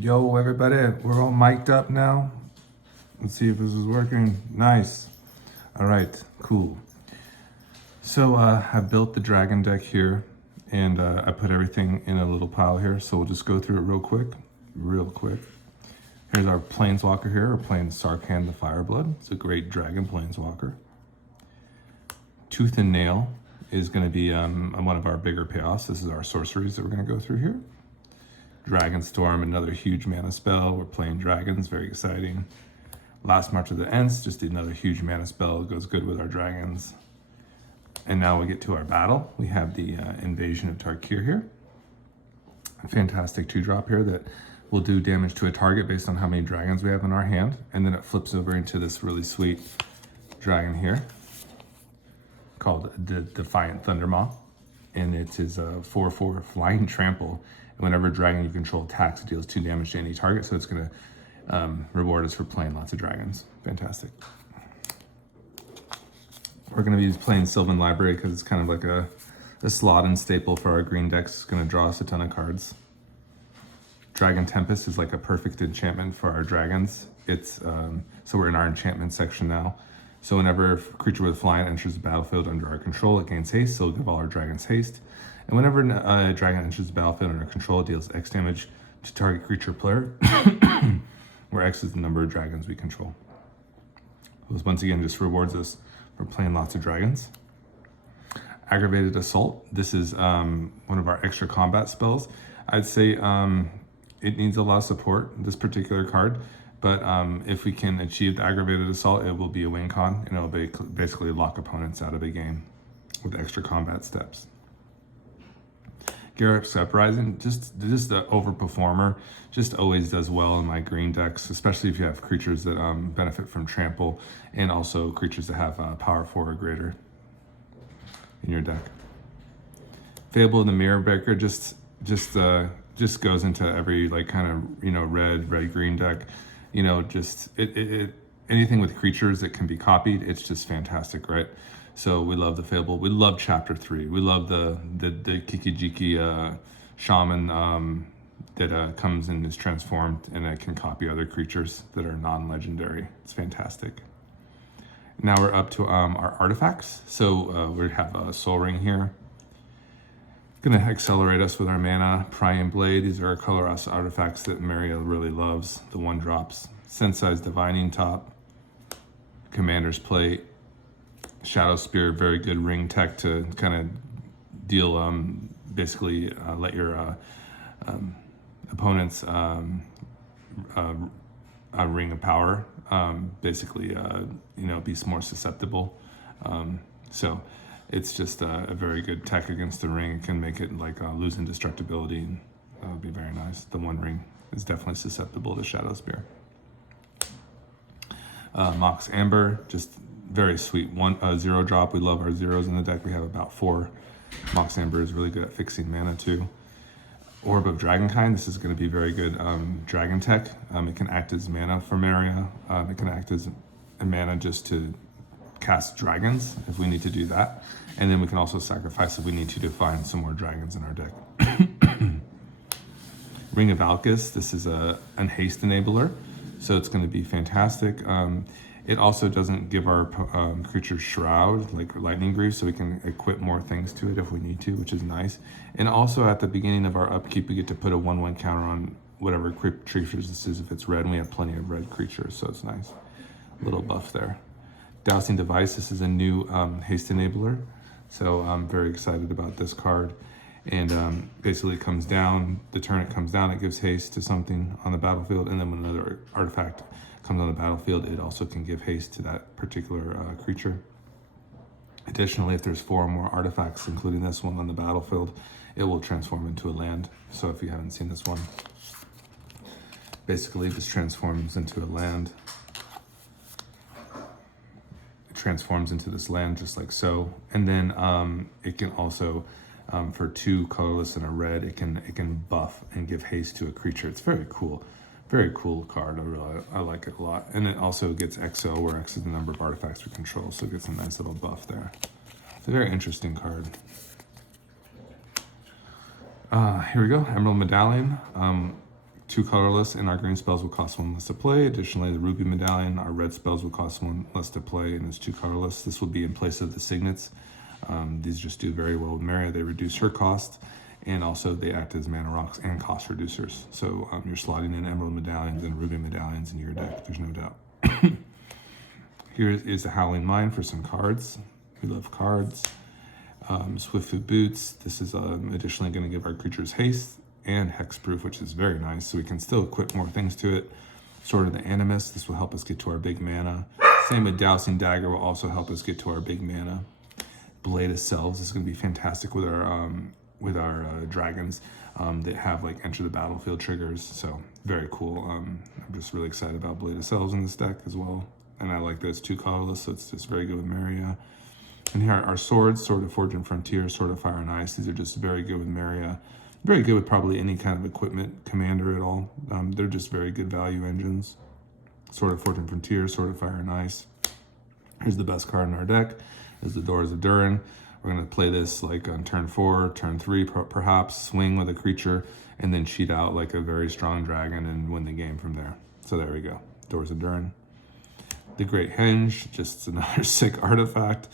Yo, everybody, we're all mic'd up now. Let's see if this is working. Nice. All right, cool. So I've built the dragon deck here, and I put everything in a little pile here. So we'll just go through it real quick. Here's our planeswalker here. We're playing Sarkhan the Fireblood. It's a great dragon planeswalker. Tooth and Nail is going to be one of our bigger payoffs. This is our sorceries that we're going to go through here. Dragon Storm, another huge mana spell. We're playing dragons, very exciting. Last March of the Ents, just another huge mana spell. It goes good with our dragons. And now we get to our battle. We have the Invasion of Tarkir here. A fantastic 2-drop here that will do damage to a target based on how many dragons we have in our hand. And then it flips over into this really sweet dragon here called the Defiant Thundermaw. And it is a 4/4 flying trample. Whenever dragon you control attacks, it deals 2 damage to any target, so it's going to reward us for playing lots of dragons. Fantastic. We're going to be playing Sylvan Library because it's kind of like a slot and staple for our green decks. It's going to draw us a ton of cards. Dragon Tempest is like a perfect enchantment for our dragons. It's so we're in our enchantment section now. So whenever a creature with flying enters the battlefield under our control, it gains haste, so we'll give all our dragons haste. And whenever a dragon enters the battlefield under control, it deals X damage to target creature player, where X is the number of dragons we control. This once again just rewards us for playing lots of dragons. Aggravated Assault. This is one of our extra combat spells. I'd say it needs a lot of support, this particular card. But if we can achieve the Aggravated Assault, it will be a win con, and it will basically lock opponents out of the game with extra combat steps. Garruk's Uprising, just the overperformer, just always does well in my green decks, especially if you have creatures that benefit from trample, and also creatures that have power 4 or greater in your deck. Fable of the Mirror Breaker just goes into every like kind of red green deck. Just anything with creatures that can be copied, it's just fantastic, right? So we love the Fable. We love Chapter 3. We love the Kikijiki shaman that comes and is transformed, and it can copy other creatures that are non-legendary. It's fantastic. Now we're up to our artifacts. So we have a Soul Ring here. It's going to accelerate us with our mana. Prying Blade, these are our colorless artifacts that Meria really loves, the 1-drops. Sensize Divining Top, Commander's Plate, Shadow Spear, very good ring tech to kind of deal, basically let your opponent's ring of power basically, be more susceptible. So it's just a very good tech against the ring. It can make it like lose indestructibility. That would be very nice. The 1 ring is definitely susceptible to Shadow Spear. Mox Amber, just very sweet. 0-drop. We love our zeros in the deck. We have about 4. Mox Amber is really good at fixing mana too. Orb of Dragonkind. This is going to be very good dragon tech. It can act as mana for Meria. It can act as a mana just to cast dragons if we need to do that. And then we can also sacrifice if we need to find some more dragons in our deck. Ring of Alcus. This is an haste enabler. So it's going to be fantastic. It also doesn't give our creature Shroud, like Lightning Greaves, so we can equip more things to it if we need to, which is nice. And also at the beginning of our upkeep, we get to put a 1/1 counter on whatever creatures this is if it's red, and we have plenty of red creatures, so it's nice. Little buff there. Dousing Device, this is a new haste enabler, so I'm very excited about this card. And basically it comes down, the turn it comes down, it gives haste to something on the battlefield, and then when another artifact comes on the battlefield, it also can give haste to that particular creature. Additionally, if there's 4 or more artifacts, including this one on the battlefield, it will transform into a land. So if you haven't seen this one, basically this transforms into a land. It transforms into this land just like so. And then it can also, for 2 colorless and a red, it can buff and give haste to a creature. It's very cool. Very cool card. I like it a lot. And it also gets XO, where X is the number of artifacts we control, so it gets a nice little buff there. It's a very interesting card. Here we go, Emerald Medallion. 2 colorless, and our green spells will cost 1 less to play. Additionally, the ruby medallion, our red spells will cost 1 less to play, and it's 2 colorless. This will be in place of the signets. These just do very well with Meria. They reduce her cost, and also they act as mana rocks and cost reducers. So you're slotting in emerald medallions and ruby medallions into your deck, there's no doubt. Here is the Howling Mine for some cards. We love cards. Swiftfoot Boots. This is additionally going to give our creatures haste and hexproof, which is very nice. So we can still equip more things to it. Sword of the Animus. This will help us get to our big mana. Same with Dousing Dagger will also help us get to our big mana. Blade of Selves is going to be fantastic with our dragons that have like enter the battlefield triggers. So very cool. I'm just really excited about Blade of Selves in this deck as well. And I like that it's 2 colorless, so it's just very good with Meria. And here are our swords, Sword of Forge and Frontier, Sword of Fire and Ice. These are just very good with Meria. Very good with probably any kind of equipment commander at all. They're just very good value engines. Sword of Forge and Frontier, Sword of Fire and Ice. Here's the best card in our deck, is the Doors of Durin. We're going to play this like on turn 4, turn 3 perhaps, swing with a creature, and then cheat out like a very strong dragon and win the game from there. So there we go, Doors of Durin. The Great Henge, just another sick artifact.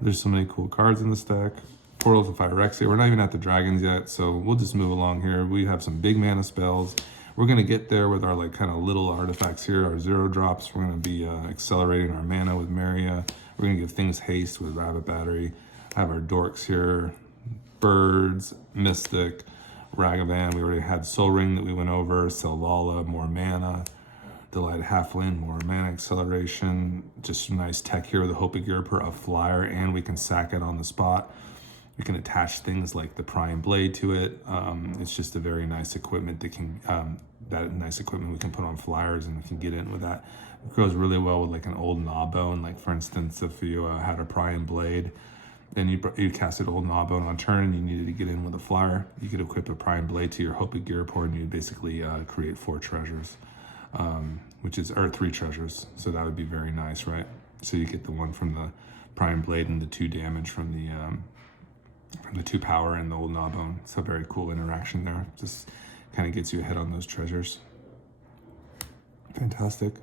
There's so many cool cards in this deck. Portals of Phyrexia. We're not even at the dragons yet, so we'll just move along here. We have some big mana spells. We're going to get there with our like kind of little artifacts here, our 0 drops. We're going to be accelerating our mana with Meria. We're going to give things haste with Rabbit Battery. Have our dorks here, Birds, Mystic, Ragavan. We already had Soul Ring that we went over, Selvala, more mana. Delight Halfling, more mana acceleration. Just nice tech here with the Hope of Girper, a flyer, and we can sack it on the spot. We can attach things like the Prying Blade to it. It's just a very nice equipment that can, nice equipment we can put on flyers, and we can get in with that. It goes really well with like an old Gnawbone. Like for instance, if you had a Prying Blade, and you casted Old Gnawbone on turn, and you needed to get in with a flyer, you could equip a Prying Blade to your Hope of Girper, and you basically create 4 treasures. Or 3 treasures, so that would be very nice, right? So you get the one from the Prying Blade and the 2 damage from the 2 power and the Old Gnawbone. So very cool interaction there. Just kind of gets you ahead on those treasures. Fantastic.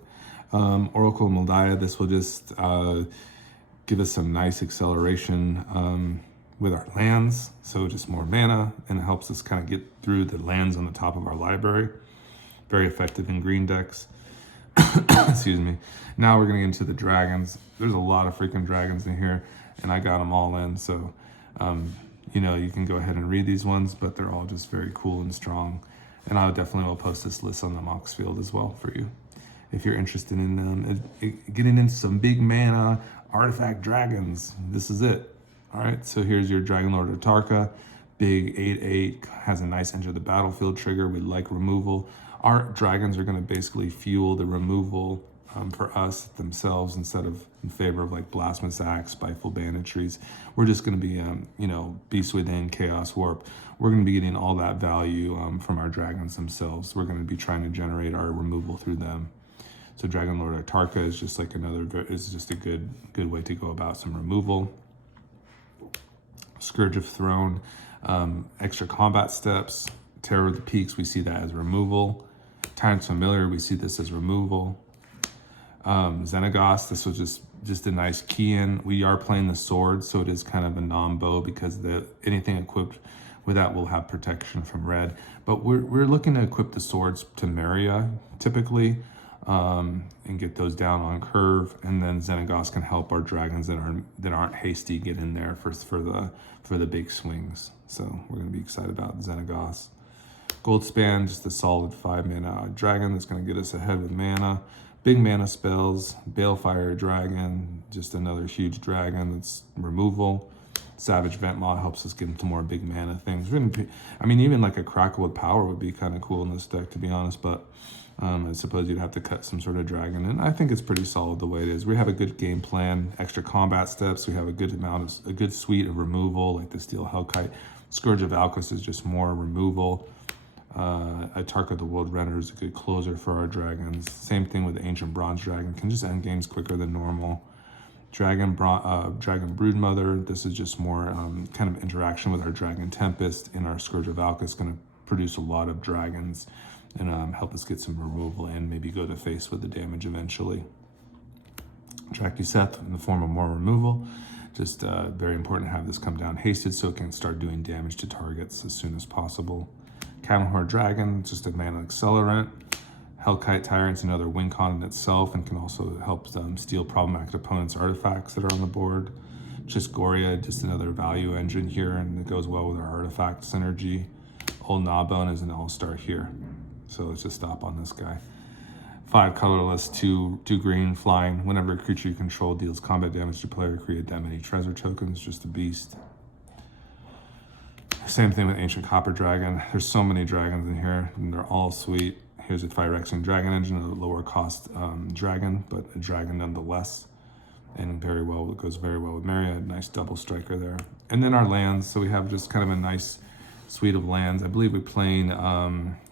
Oracle of Moldiah. This will just give us some nice acceleration with our lands. So just more mana, and it helps us kind of get through the lands on the top of our library. Very effective in green decks. Excuse me. Now we're gonna get into the dragons. There's a lot of freaking dragons in here, and I got them all in. So, you can go ahead and read these ones, but they're all just very cool and strong. And I definitely will post this list on the Mox Field as well for you, if you're interested in getting into some big mana artifact dragons. This is it. All right. So here's your Dragon Lord Atarka. Big 8/8, has a nice enter the battlefield trigger. We like removal. Our dragons are going to basically fuel the removal for us themselves, instead of in favor of like Blasphemous Axe, Spiteful Banditries. We're just going to be, Beast Within, Chaos Warp. We're going to be getting all that value from our dragons themselves. We're going to be trying to generate our removal through them. So Dragon Lord Atarka is just like a good way to go about some removal. Scourge of Throne, extra combat steps. Terror of the Peaks, we see that as removal. Tyrant's Familiar, we see this as removal. Xenagos, this was just a nice key in. We are playing the sword, so it is kind of a non-bow, because anything equipped with that will have protection from red. But we're looking to equip the swords to Meria typically, and get those down on curve. And then Xenagos can help our dragons that aren't hasty get in there for the big swings. So we're going to be excited about Xenagos. Goldspan, just a solid 5 mana dragon that's going to get us ahead with mana. Big mana spells. Balefire Dragon, just another huge dragon that's removal. Savage Ventmaw helps us get into more big mana things. Even like a Crackle with Power would be kind of cool in this deck, to be honest, but I suppose you'd have to cut some sort of dragon, and I think it's pretty solid the way it is. We have a good game plan, extra combat steps. We have a good suite of removal, like the Steel Hellkite. Scourge of Alkos is just more removal. Atarka the World Render is a good closer for our dragons. Same thing with the Ancient Bronze Dragon, can just end games quicker than normal. Dragon Broodmother, this is just more kind of interaction with our Dragon Tempest, and our Scourge of Alkos is going to produce a lot of dragons and help us get some removal and maybe go to face with the damage eventually. Attract Seth in the form of more removal. Just very important to have this come down hasted so it can start doing damage to targets as soon as possible. Camelhorn Dragon, just a mana accelerant. Hellkite Tyrant's another win con in itself and can also help steal problematic opponents' artifacts that are on the board. Chisgoria, just another value engine here, and it goes well with our artifact synergy. Old Gnawbone is an all-star here, so let's just stop on this guy. 5 colorless, 2 green, flying. Whenever a creature you control deals combat damage to player, create that many treasure tokens. Just a beast. Same thing with Ancient Copper Dragon. There's so many dragons in here, and they're all sweet. Here's a Phyrexian Dragon Engine, a lower cost dragon, but a dragon nonetheless. And very well, it goes very well with Meria. Nice double striker there. And then our lands. So we have just kind of a nice suite of lands. I believe we're playing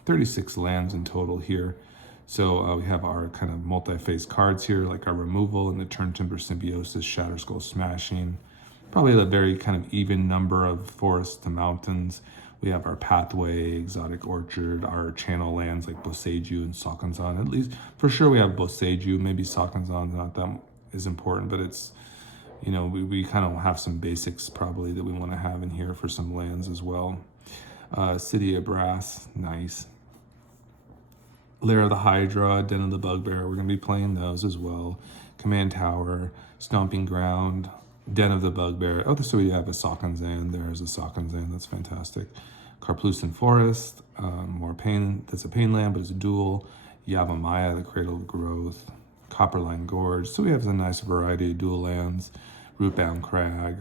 36 lands in total here. So we have our kind of multi-phase cards here, like our removal and the Turn Timber Symbiosis, Shatter Skull Smashing. Probably a very kind of even number of forests to mountains. We have our Pathway, Exotic Orchard, our channel lands like Boseiju and Sakanzan. At least, for sure we have Boseiju. Maybe Sakanzan's not that is important, but it's, you know, we kind of have some basics probably that we want to have in here for some lands as well. City of Brass, nice. Lair of the Hydra, Den of the Bugbear, we're going to be playing those as well. Command Tower, Stomping Ground, Den of the Bugbear. Oh, so we have a Sakanzan. There's a Sakanzan, that's fantastic. Karplusan Forest, more pain, that's a pain land, but it's a dual. Yavimaya, the Cradle of Growth. Copperline Gorge. So we have a nice variety of dual lands. Rootbound Crag,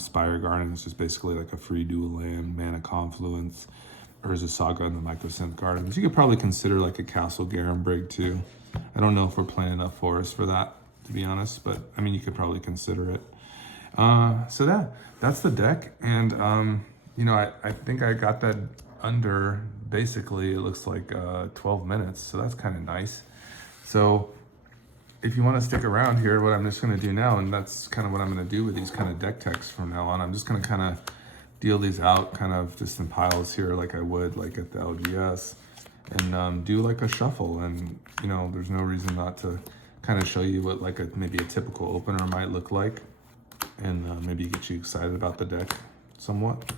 Spire Garden, which is basically like a free dual land. Mana Confluence. Urza Saga and the Mycosynth Gardens. You could probably consider like a Castle Garenbrig too. I don't know if we're playing enough forests for that, to be honest, but I mean, you could probably consider it. So that's the deck. And, you know, I think I got that under, basically, it looks like 12 minutes. So that's kind of nice. So if you want to stick around here, what I'm just going to do now, and that's kind of what I'm going to do with these kind of deck techs from now on, I'm just going to kind of deal these out kind of just in piles here like I would like at the LGS, and do like a shuffle. And, you know, there's no reason not to kind of show you what like maybe a typical opener might look like, and maybe get you excited about the deck somewhat.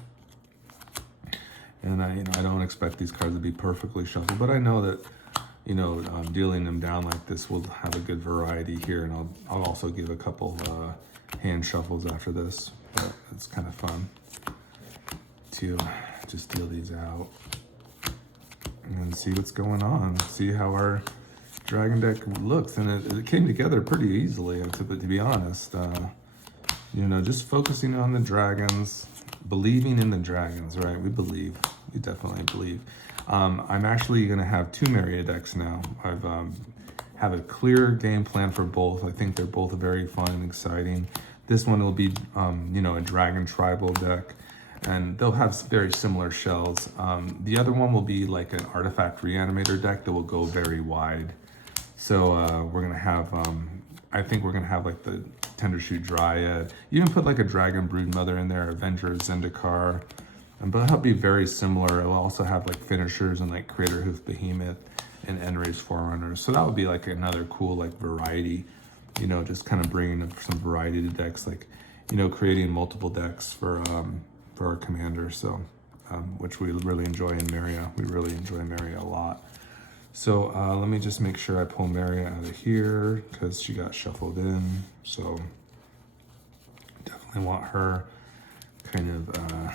And you know, I don't expect these cards to be perfectly shuffled, but I know that, you know, dealing them down like this will have a good variety here, and I'll also give a couple hand shuffles after this, but it's kind of fun to just deal these out and see what's going on, see how our dragon deck looks. And it came together pretty easily, to be honest. You know, just focusing on the dragons, believing in the dragons, right? We definitely believe. I'm actually going to have 2 Meria decks now. I've have a clear game plan for both. I think they're both very fun and exciting. This one will be, you know, a dragon tribal deck, and they'll have very similar shells. The other one will be like an artifact reanimator deck that will go very wide. So we're going to have, I think we're going to have like the Tendershoot Dryad, even put like a Dragon Broodmother in there, Avenger Zendikar, but it'll be very similar. It'll also have like finishers and like Crater Hoof Behemoth and Enraged Forerunners. So that would be like another cool like variety, you know, just kind of bringing some variety to decks, like, you know, creating multiple decks for our commander. So, which we really enjoy in Meria. We really enjoy Meria a lot. So let me just make sure I pull Meria out of here because she got shuffled in. So definitely want her kind of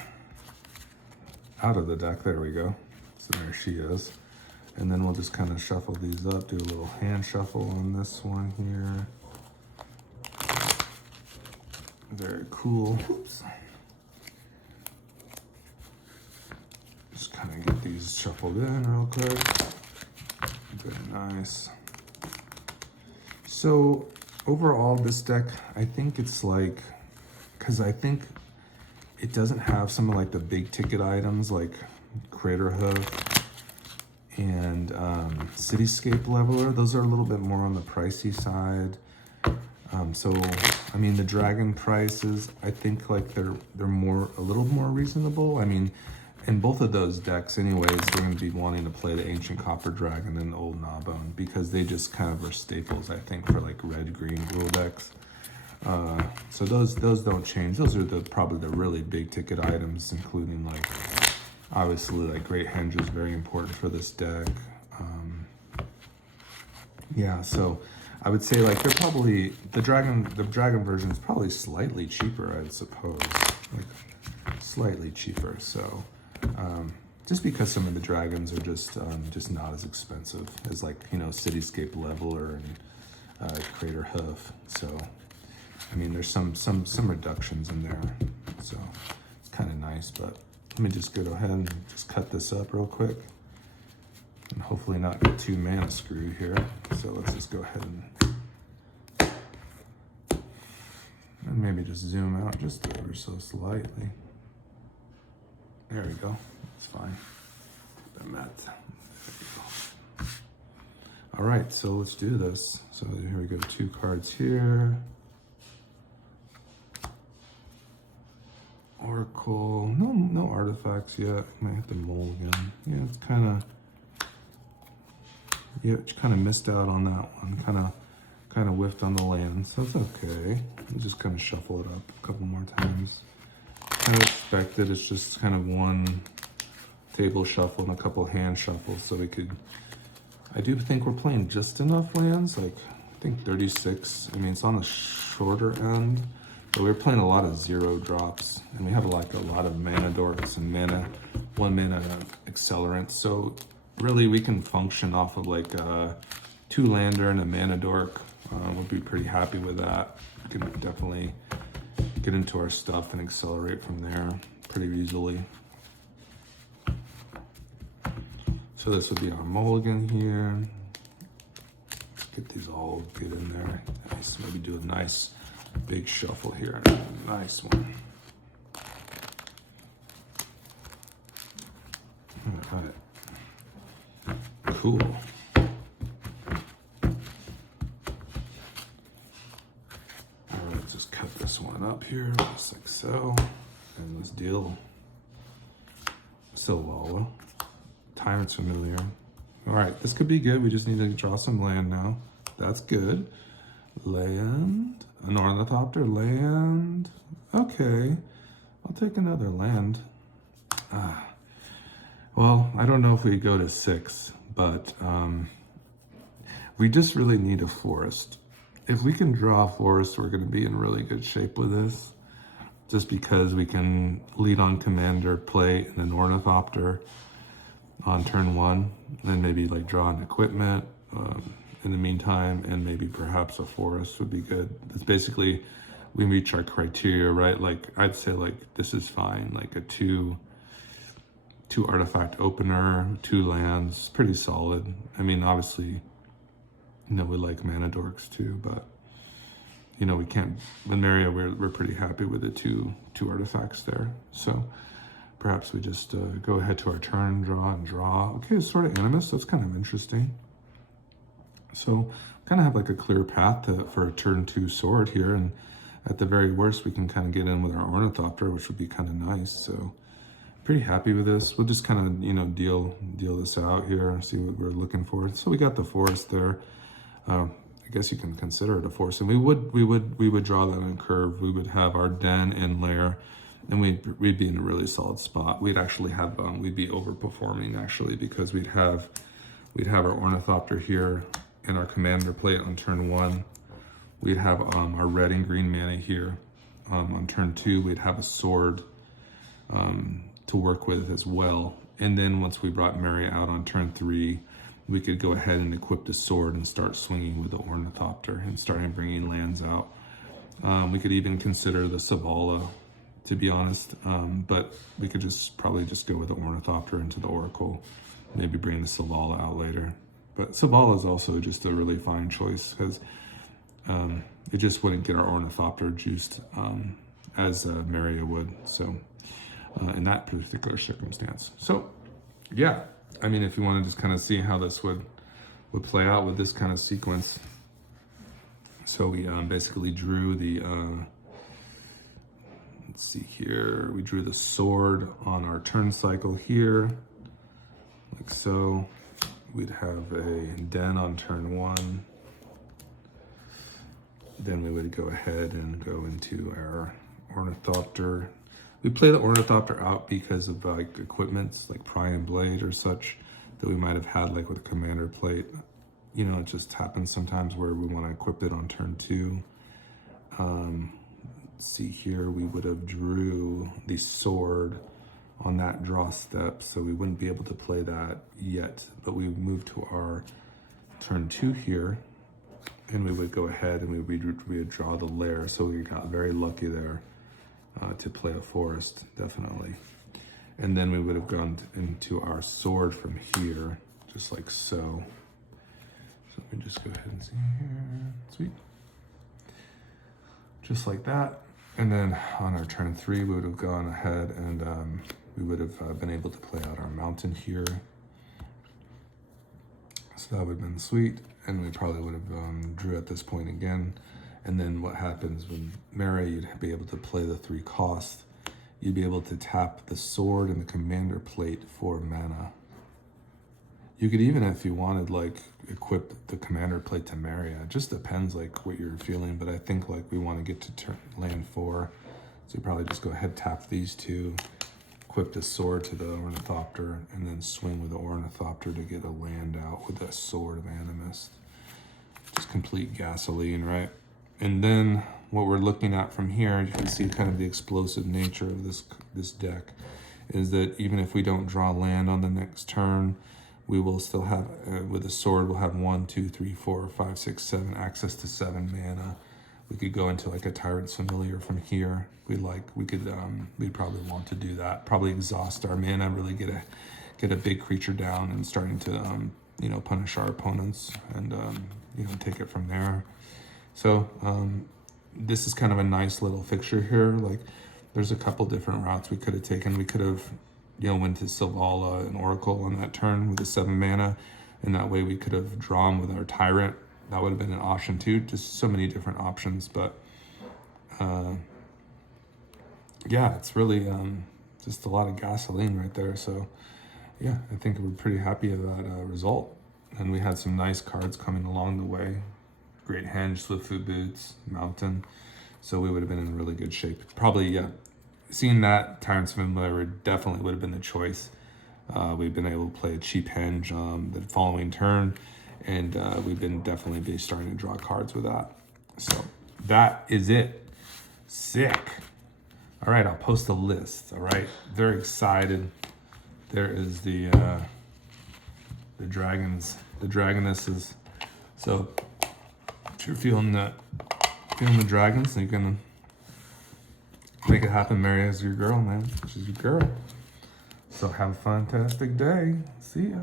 out of the deck. There we go. So there she is. And then we'll just kind of shuffle these up, do a little hand shuffle on this one here. Very cool. Oops. Just kind of get these shuffled in real quick. Very nice. So overall, this deck, I think it's like, because I think it doesn't have some of like the big ticket items like Crater Hoof and Cityscape Leveler. Those are a little bit more on the pricey side. So I mean, the dragon prices, I think like they're a little more reasonable. I mean, in both of those decks anyways, they're going to be wanting to play the Ancient Copper Dragon and the Old Gnawbone because they just kind of are staples, I think, for like red-green rule decks. So those don't change. Those are probably the really big ticket items, including like obviously like Great Henge is very important for this deck. Yeah, so I would say like they're probably the dragon version is probably slightly cheaper, I suppose, like slightly cheaper. So just because some of the dragons are just not as expensive as like, you know, Cityscape Leveler and Crater Hoof. So I mean, there's some reductions in there, so it's kind of nice. But let me just go ahead and just cut this up real quick, and hopefully not get too mana screwed here. So let's just go ahead and maybe just zoom out just ever so slightly. There we go. It's fine. All right, so let's do this. So here we go. 2 cards here. Oracle, no artifacts yet. Might have to mull again. Yeah, it's kind of missed out on that one. Kind of whiffed on the land, so it's okay. We'll just kind of shuffle it up a couple more times. Kind of expected. It's just kind of one table shuffle and a couple hand shuffles, so we could. I do think we're playing just enough lands, like I think 36. I mean, it's on the shorter end. But we're playing a lot of 0 drops, and we have like a lot of mana dorks and 1 mana accelerants. So really, we can function off of like a 2 lander and a mana dork. We'll be pretty happy with that. We can definitely get into our stuff and accelerate from there pretty easily. So this would be our mulligan here. Let's get these all good in there. Nice. Maybe do a nice big shuffle here. Nice one. All right. Cool. All right, let's just cut this one up here, just like so. And let's deal Silvala. Tyrant's Familiar. All right, this could be good. We just need to draw some land now. That's good. Land. An Ornithopter, land. Okay, I'll take another land. Well, I don't know if we go to 6, but we just really need a forest. If we can draw a forest, we're going to be in really good shape with this. Just because we can lead on commander, play an Ornithopter on turn 1, and then maybe like draw an equipment. In the meantime, and maybe perhaps a forest would be good. It's basically, we reach our criteria, right? Like, I'd say like, this is fine. Like a 2 artifact opener, 2 lands, pretty solid. I mean, obviously, you know, we like mana dorks too, but you know, we can't, with Meria, we're pretty happy with the two artifacts there. So perhaps we just go ahead to our turn, draw. Okay, it's sort of Animus, so it's kind of interesting. So kind of have like a clear path for a turn 2 sword here, and at the very worst we can kind of get in with our Ornithopter, which would be kind of nice. So pretty happy with this. We'll just kind of, you know, deal this out here and see what we're looking for. So we got the forest there. I guess you can consider it a forest, and we would draw that on curve. We would have our den and lair, and we'd be in a really solid spot. We'd actually have we'd be overperforming actually, because we'd have our Ornithopter here and our commander play it on turn 1. We'd have our red and green mana here. On turn 2, we'd have a sword to work with as well. And then once we brought Meria out on turn 3, we could go ahead and equip the sword and start swinging with the Ornithopter and starting bringing lands out. We could even consider the Silvala, to be honest, but we could probably just go with the Ornithopter into the Oracle, maybe bring the Silvala out later. But Silvala is also just a really fine choice, because it just wouldn't get our Ornithopter juiced as Meria would. So in that particular circumstance. So yeah, I mean, if you want to just kind of see how this would play out with this kind of sequence. So we basically drew the Let's see here. We drew the sword on our turn cycle here, like so. We'd have a den on turn 1. Then we would go ahead and go into our Ornithopter. We play the Ornithopter out because of like equipments like Pry and Blade or such that we might have had like with a commander plate. You know, it just happens sometimes where we want to equip it on turn 2. See here, we would have drew the sword on that draw step, so we wouldn't be able to play that yet, but we moved to our turn 2 here, and we would go ahead and we would draw the lair, so we got very lucky there to play a forest, definitely. And then we would have gone into our sword from here, just like so. So let me just go ahead and see here, sweet. Just like that. And then on our turn 3, we would have gone ahead and we would have been able to play out our mountain here. So that would have been sweet. And we probably would have drew at this point again. And then what happens when Meria, you'd be able to play the 3 cost. You'd be able to tap the sword and the commander plate for mana. You could even, if you wanted, like equip the commander plate to Meria. It just depends like what you're feeling, but I think like we want to get to land 4. So you probably just go ahead, tap these 2, equip the sword to the Ornithopter, and then swing with the Ornithopter to get a land out with the Sword of Animist. Just complete gasoline, right? And then what we're looking at from here, you can see kind of the explosive nature of this deck, is that even if we don't draw land on the next turn, we will still have, with the sword, we'll have 1, 2, 3, 4, 5, 6, 7, access to 7 mana. We could go into like a Tyrant's Familiar from here. We'd probably want to do that. Probably exhaust our mana, really get a big creature down and starting to, you know, punish our opponents and, you know, take it from there. So this is kind of a nice little fixture here. Like there's a couple different routes we could have taken. We could have, you know, went to Sylvala and Oracle on that turn with the 7 mana, and that way we could have drawn with our Tyrant. That would have been an option too. Just so many different options, but yeah, it's really just a lot of gasoline right there. So yeah, I think we're pretty happy with that result. And we had some nice cards coming along the way. Great Henge, Swiftfoot Boots, Mountain. So we would have been in really good shape. Probably, yeah. Seeing that, Tyrant's Familiar definitely would have been the choice. We've been able to play a cheap Henge the following turn, and we've been definitely starting to draw cards with that. So that is it. Sick. All right, I'll post a list. All right, very excited. There is the dragons, the dragonesses. So if you're feeling the dragons, then you can make it happen. Meria is your girl, man. She's your girl. So have a fantastic day. See ya.